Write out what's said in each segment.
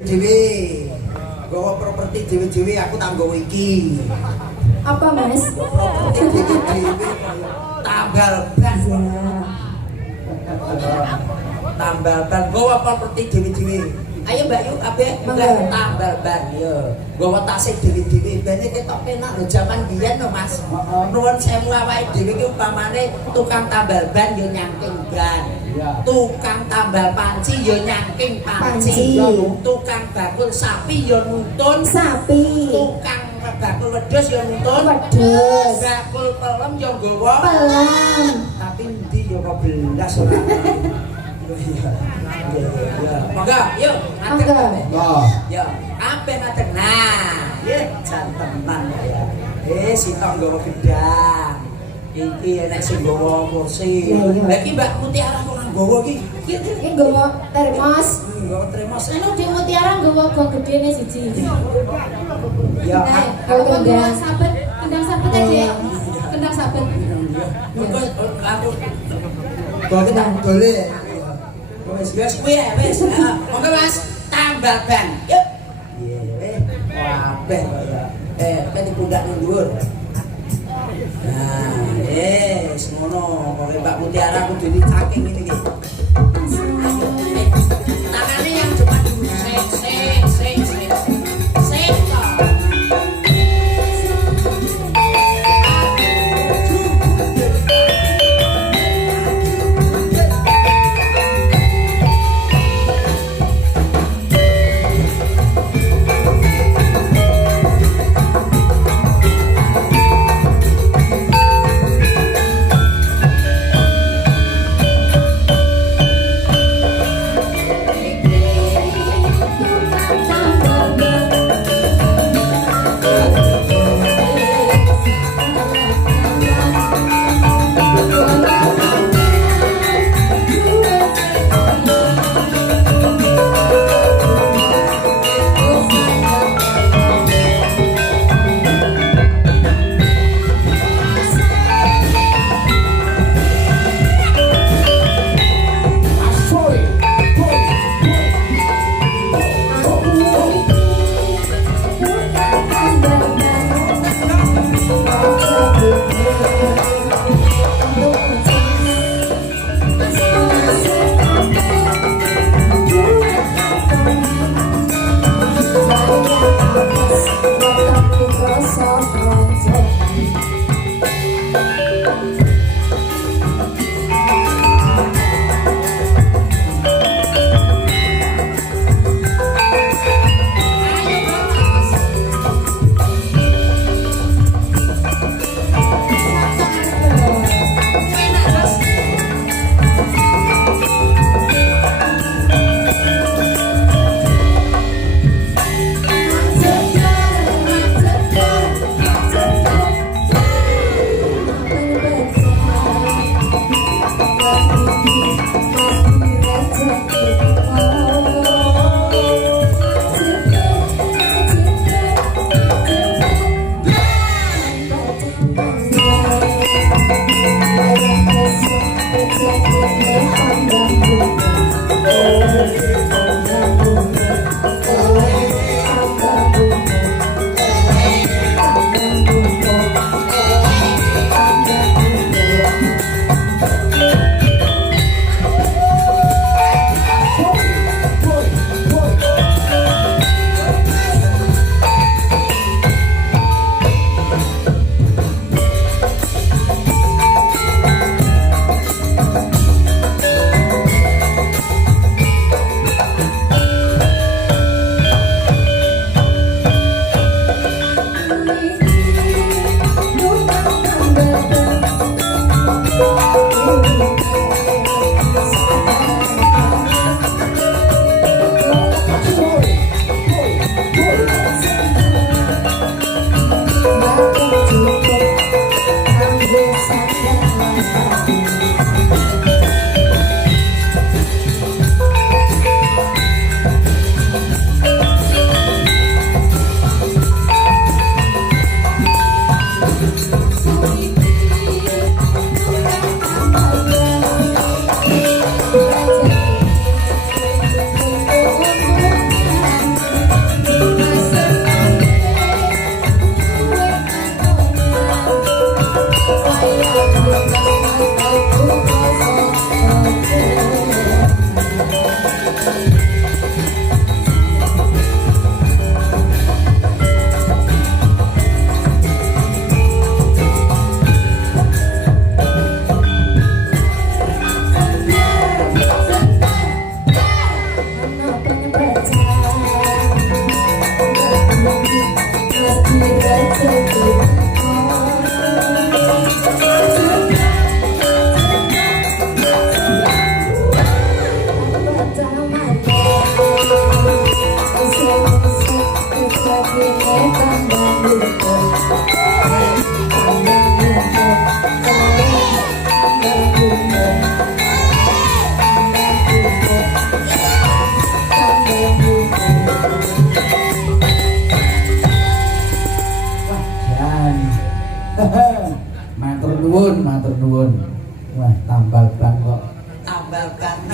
Dewi, gawa properti dewi-dewi aku tanggo iki. Apa Mas? Properti dewi-dewi tambal ban. Tambal ban, gawa properti dewi-dewi. Ayo Mbak Yu, kabeh tambal ban ya. Gawa tasih dewi-dewi, bene ketok penak lho jaman biyen lho Mas. Nuwun sewu awake dhewe iki upamane tukang tambal ban yo nyangking ban. Tukang tambal panci yo nyangking panci. Tukang bakul sapi yo nuntun sapi. Tukang bakul wedhus yo nuntun wedhus. Bakul pelem yo nggawa pelem. Tapi endi yo kok belas ora. Iya. Monggo, yuk, ngadeg. Ya, kabeh ngadeg. Nah, ya jantenan ya. Sitok nggawa gedang. Iki enek sing nggawa kursi. Lah iki Mbak Mutiara kok nggawa iki? Iki nggawa termos. Nggawa termos. Anu di Mutiara nggawa gong gedene siji. Ya, kendang sabet, kendang sabet aja. Kendang sabet. Aku kok tak dole. Wes kuwi ya, wes. Monggo Mas, tambal ban. Yuk. Iya, kabeh ya. Peti pundak dhuwur. Nah, semono kowe Mbak Mutiara kudu dicaking ngene iki. Tangane yang cepat dulu. Sing.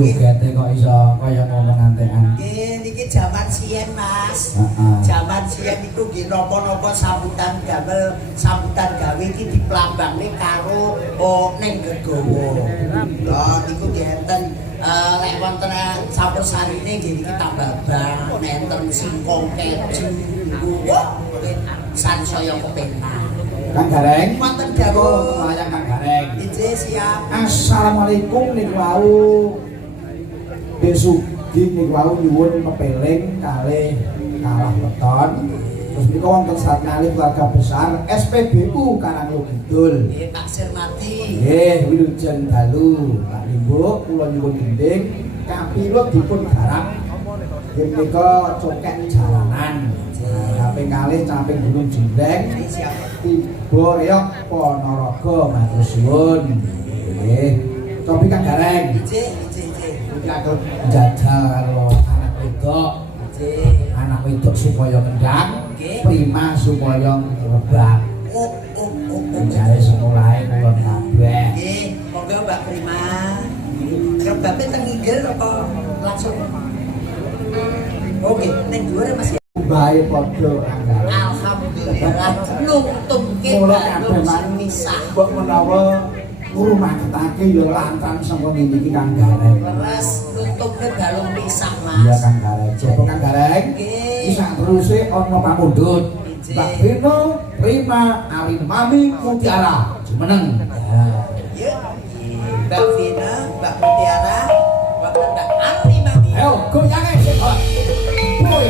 jogete kok iso kaya ngomong antekan. Nggih, niki jaman siyen, Mas. Heeh. Jaman siyen iku nggih napa-napa sambutan gawe iki diplambangne karo ning gegawa. Lah niku nggih enten lek wonten sampun sarine nggih niki tambah bang, enten singkong keju. Wah, sansaya kepenak. Kang Gareng. Wonten dawuh Layang Kang Gareng. Ije siap. Assalamualaikum niku wau. Besugi niku wau nyuwun pepeling kalih kalah weton. Terus niku wonten satkalih keluarga besar SPBU Karanglo Kidul. Nggih, Pak Sirmati. Nggih, wilujeng dalu. Pak Limbo kula nyuwun gending kapilot dipun garap. Nggih menika cokek jalanan. Kaping kalih camping Gunung Jendeng. Siap. Tiba reok Ponorogo matur suwun. Nggih. Topi Kang Gareng. Ije. Aku jajal karo anak wedok. Ije. Anak wedok supaya kendang, Nggih. prima supaya rebak. Oh. Jare semulae kula kabeh. Nggih, monggo Mbak Prima. Rebabe teng inggil apa langsung? Oke, ning dhuwur Mas. Bae padha Kang Gareng. Alhamdulillah nungtungke Mula balung kabeh man misah. mbok menawa ngrumaketake ya lantang sangka ngene iki Kang Gareng. Leres nungtungke balung misah, Iya Mas. Kang Gareng. Coba Kang Gareng. Nggih. Iki sak teruse ana pamundhut. Nggih. Mbak Vino, Prima, Arin Mami, Mutiara. Jumeneng. Ya. Yuk. Mbak Vina, Mbak Mutiara, Mbak Ari Mami. Ayo goyange sik kok. Boy.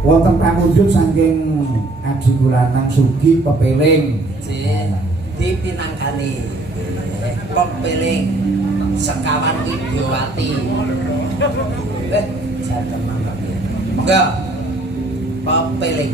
Wonten pamundhut saking Adi Kulanang Sugi pepeling. Jen, dipinangkani pepeling sekawan Widyawati. Jaten mangga. Monggo. Pepeling.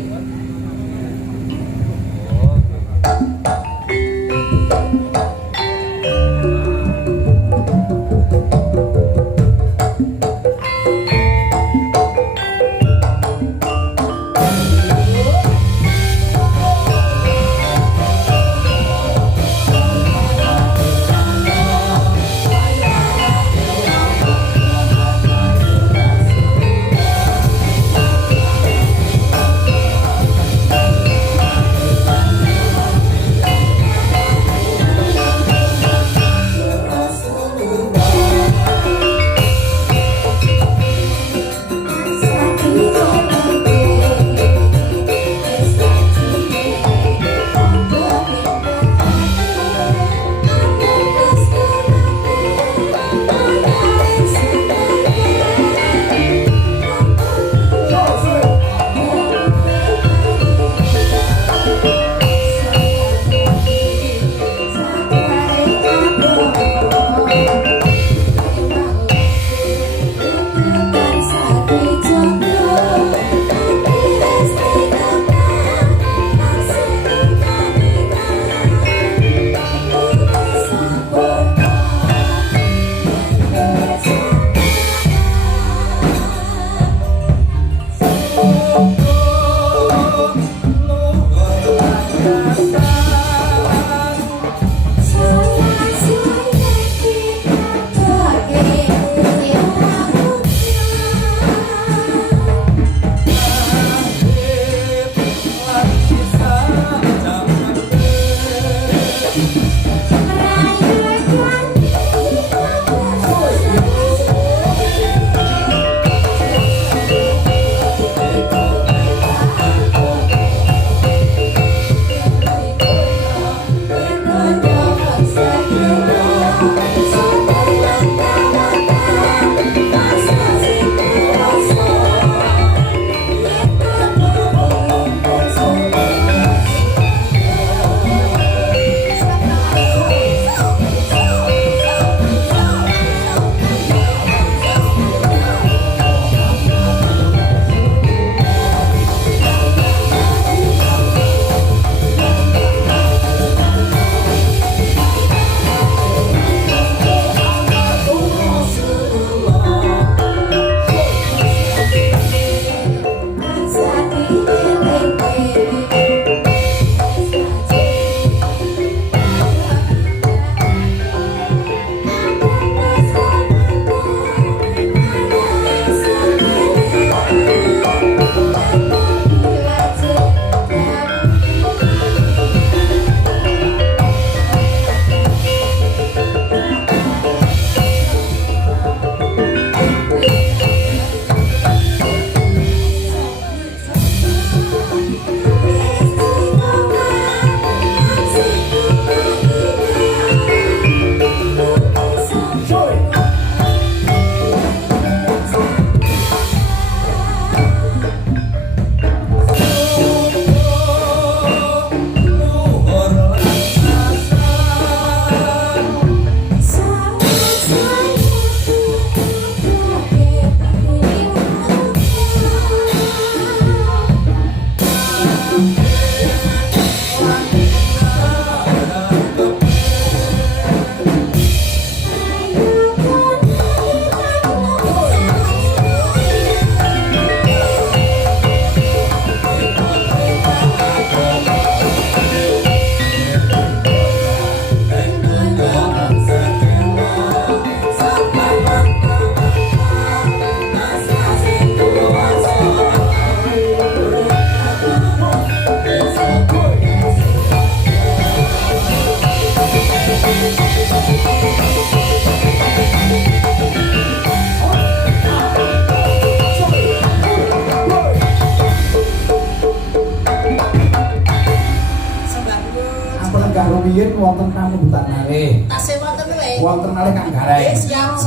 rumiyin wonten pamundhutan malih. Tasih wonten le. Wonten malih Kang Gareng. Siap.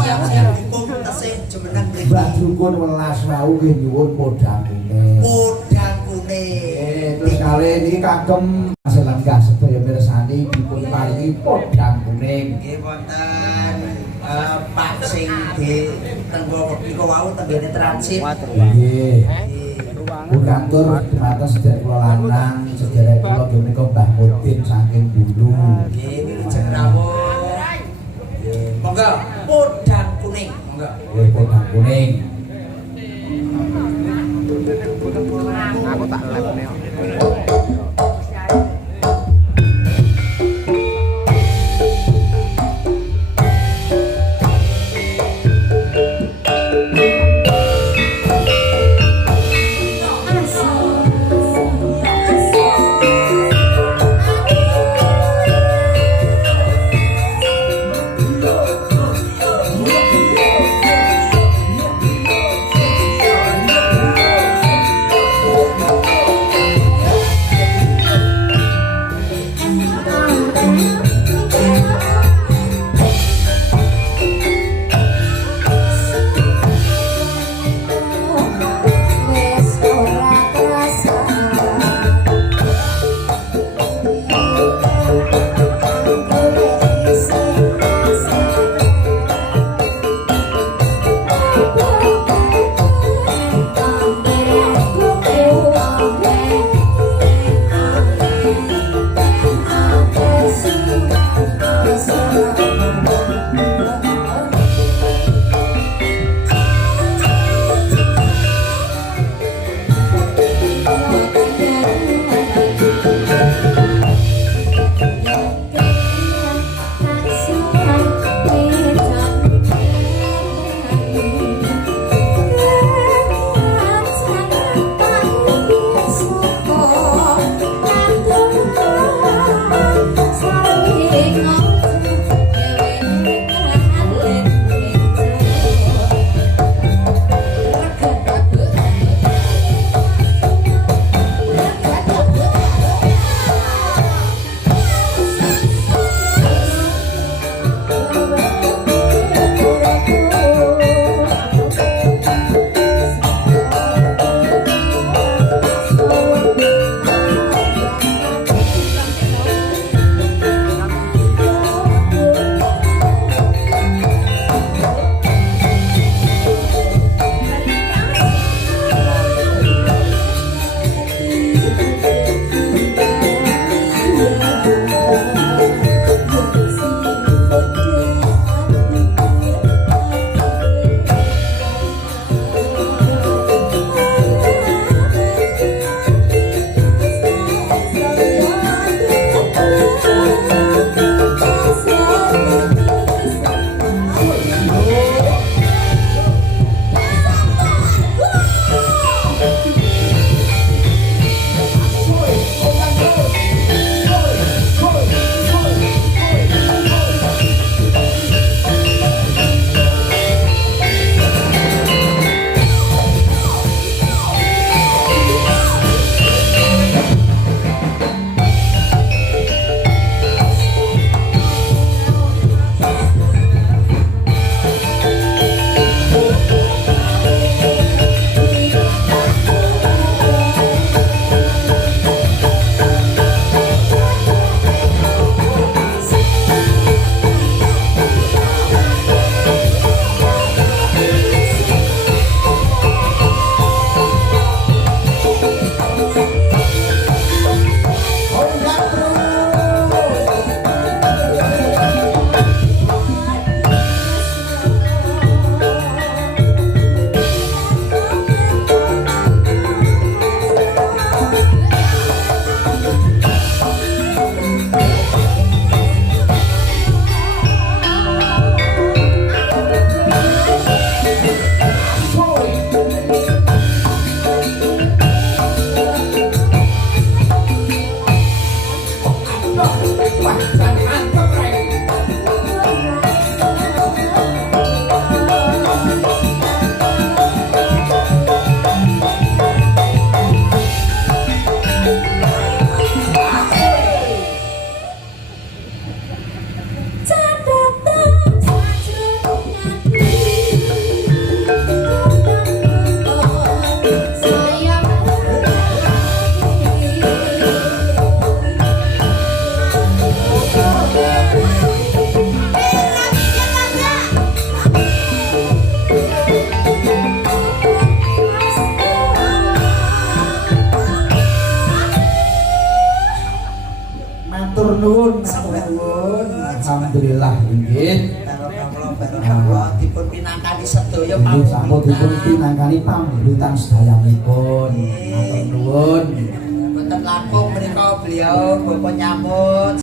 Dipun tasih jumeneng mriki. Mbak Dukun welas wau nggih nyuwun podang kuning. Podang kuning. Terus kali ini kagem asilan gak sedaya mirsani dipun paringi podang kuning. Nggih wonten Pak sing di tenggo niku wau tenggene transit. Nggih. Kantor dumateng sedherek kula lanang, sedherek kula nggih menika Mbah Mudin saking Bulu. Nggih, wilujeng rawuh. Monggo podang kuning, monggo. Nggih, podang kuning. Aku tak lep. nuwun. Alhamdulillah inggih. Barokah dipun pinangkani sedaya Inggih sampun dipun pinangkani pamuritan sedayanipun. Matur nuwun. Mboten langkung menika beliau Bapak nyambut